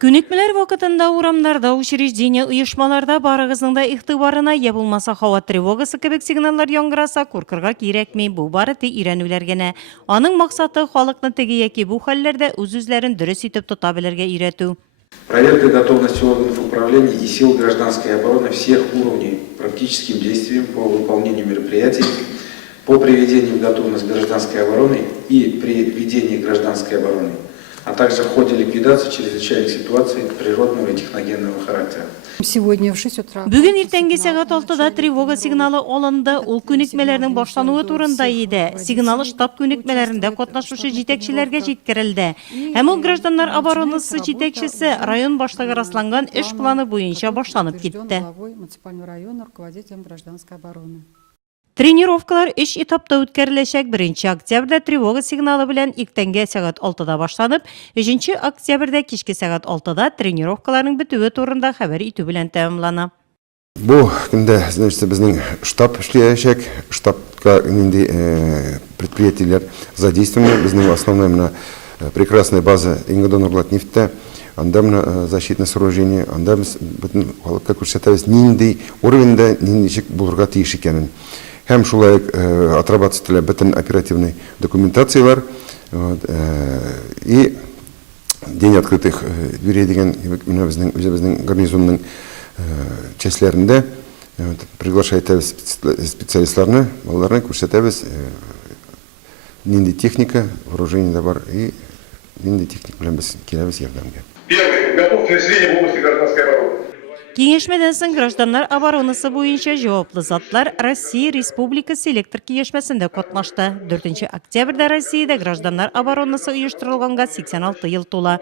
Күнекмелер вакытында урамнарда, учреждение уйышмаларда барыгызның да игътибарына ия булмаса, һава тревогасы кебек сигналлар яңгыраса, куркырга кирәкми, бу бары тик өйрәнүләр генә. Аның максаты халыкны теге яки бу хәлләрдә үз-үзләрен дөрес итеп тота белергә өйрәтү. Проверка готовности органов управления и сил гражданской обороны всех уровней практическим действиям по выполнению мероприятий по приведению в готовность гражданской обороны и при ведении гражданской обороны, а также в ходе ликвидации чрезвычайных ситуаций природного и техногенного характера. Сегодня в 6 утра. Бүген иртәнге сәгать 6-да тревога сигналы алынды. Ул күнекмәләрнең башлануы турында иде. Сигналы штаб күнекмәләрендә катнашучы җитәкчеләргә җиткерелде. Һәм ул гражданнар оборонасы җитәкчесе район башлыгы расланган эш планы буенча башланып китте. Муниципального района руководителем гражданской обороны. Тренировкалар 3 этапта үткәреләчәк. 1 октябрьдә тревога сигналы белән иртәнге сәгать 6-да башланып, 3 октябрьдә кичке сәгать 6-да тренировкаларның бетүе турында хәбәр итү белән тәмамлана. Бу көндә безнең штаб эшләячәк, штабка нинди предприятиеләр задействованы. Безнең основная прекрасная база Ингодонглатнефтьтә, анда менә защитное сооружение, анда без бөтен халыкка күрсәтәбез нинди уровеньда ничек булырга тиеш икәнен. Һәм шулай отрабатывать бөтен оперативный документациялар и день открытых дверей дигән безнең гарнизонның частьләрендә приглашайтабыз специалистларны, аларны күрсәтәбез нинди техника, вооружение да бар и нинди техник белән без киләбез ярдәмгә. Первый. Готовность населения в области гражданской обороны. Киңәшмәдән соң гражданнар оборонасы буенча җаваплы затлар Россия Республикасы электр киңәшмәсендә катнашты. 4 октябрьдә Россиядә гражданнар оборонасы оештырылганга 86 ел тула.